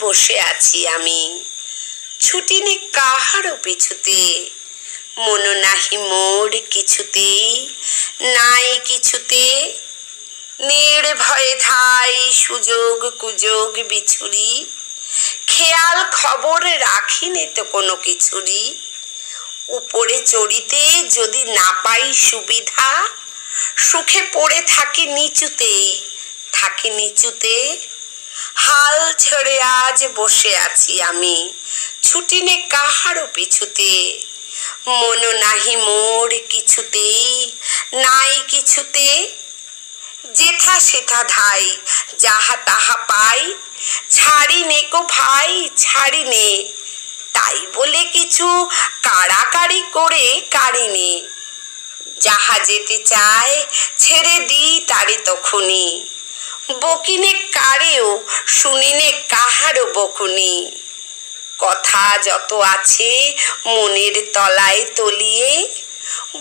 বসে আছি আমি, ছুটি নে কাহারও পিছুতে। মন নাহি মোর কিছুতেই, নাই কিছুতে। নির্ভয়ে ধাই সুযোগ কুযোগ বিছুরি, খেয়াল খবর রাখিনে তো কোনো কিছুরই। উপরে চড়িতে যদি না পাই সুবিধা, সুখে পড়ে থাকি নিচুতে, থাকি নিচুতে। হাল ছেড়ে আজ বসে আছি আমি, ছুটি নে কাহারও পিছুতে। মন নাহি মোর কিছুতেই, নাই কিছুতে। যেথা সেথা ধাই যাহা তাহা পাই, ছাড়ি নে কো ভাই ছাড়ি নে। তাই বলে কিছু কাড়াকাড়ি করে কাড়ি নে। যাহা যেতে চায় ছেড়ে দি তারে তখনই, বকিনে কারেও শুনিনে কাহারও বকুনি। কথা যত আছে মনের তলায় তলিয়ে,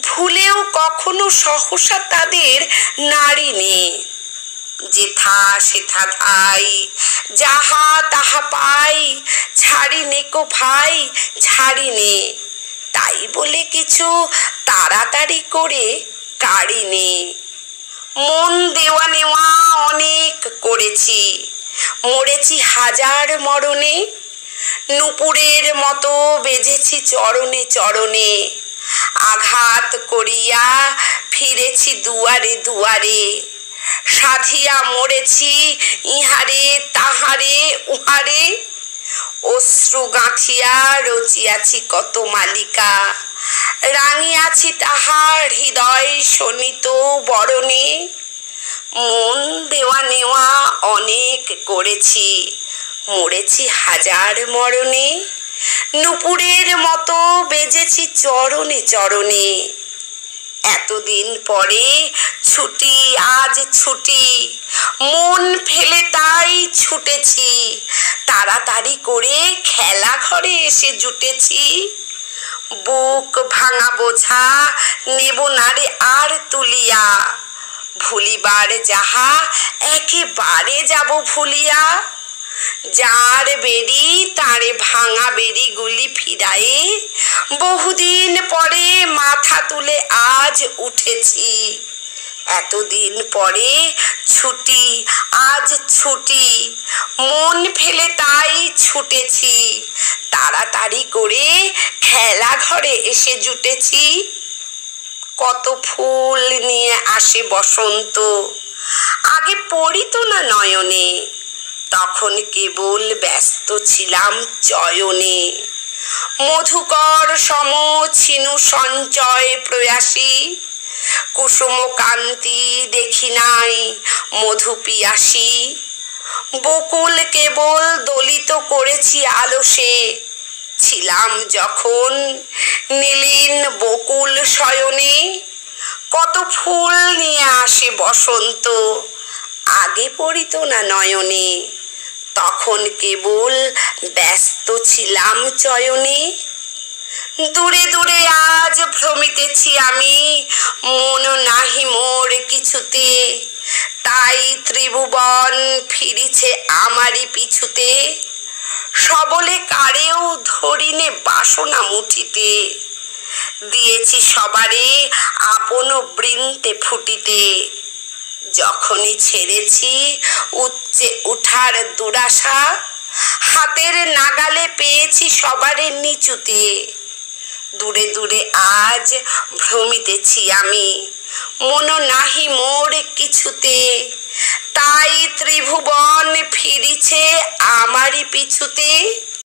ভুলেও কখনো সহসা তাদের নাড়িনে। যেথা সেথা ধাই যাহা তাহা পাই, ছাড়ি নে কো ভাই ছাড়ি নে। তাই বলে কিছু তাড়াতাড়ি করে কাড়ি নে। মন দেওয়া নেওয়া অনেক করেছি, মরেছি হাজার মরণে। নূপুরের মতো বেজেছি চরণে চরণে, আঘাত করিয়া ফিরেছি দুয়ারে দুয়ারে। সাধিয়া মরেছি ইহারে তাহারে উহারে, অশ্রু গাঁথিয়া রচিয়াছি কত মালিকা। রাঙিয়াছি তাহার হৃদয় শোনিত বরণে। মন দেওয়া নেওয়া অনেক করেছি, মরেছি হাজার মরণে। নূপুরের মতো বেজেছি চরণে চরণে। এতদিন পরে ছুটি আজ ছুটি, মন ফেলে তাই ছুটেছি। তাড়াতাড়ি করে খেলা ঘরে এসে জুটেছি। বুক ভাঙা বোঝা নেব না রে আর তুলিয়া, ভুলিবার যাহা একেবারে যাব ভুলিয়া। যার বেরি তারে ভাঙা বেরি গুলি ফিরায়ে, বহুদিন পরে মাথা তুলে আজ উঠেছি। এতদিন পরে ছুটি আজ ছুটি, মন ফেলে তাই ছুটেছি। তাড়াতাড়ি করে খেলা ঘরে এসে জুটেছি। কত ফুল নিয়ে আসে বসন্ত, আগে পড়িত না নয়নে। তখন কেবল ব্যস্ত ছিলাম চয়নে। মধুকর সম ছিনু সঞ্চয় প্রয়াসী, কুসুম কান্তি দেখি নাই মধু পিয়াসী। বকুল কেবল দলিত করেছি আলসে, ছিলাম যখন নীলিন বকুল শয়নে। কত ফুল নিয়ে আসে বসন্ত, আগে পড়িত না নয়নে। তখন কেবল ব্যস্ত ছিলাম চয়নে। দূরে দূরে আজ ভ্রমিতেছি আমি, মন নাহি মোর কিছুতে। তাই ত্রিভুবন ফিরিছে আমারই পিছুতে। সবলে কারেও ধরিনে বাসনা মুঠিতে, দিয়েছি সবারে আপন বৃন্তে ফুটিতে। যখনই ছেড়েছি উচ্চে উঠার দুরাশা, হাতের নাগালে পেয়েছি সবারে নিচুতে। দূরে দূরে আজ ভ্রমিতেছি আমি, মন নাহি মোর কিছুতে। তাই ত্রিভুবন ফিরিছে আমারই পিছুতে।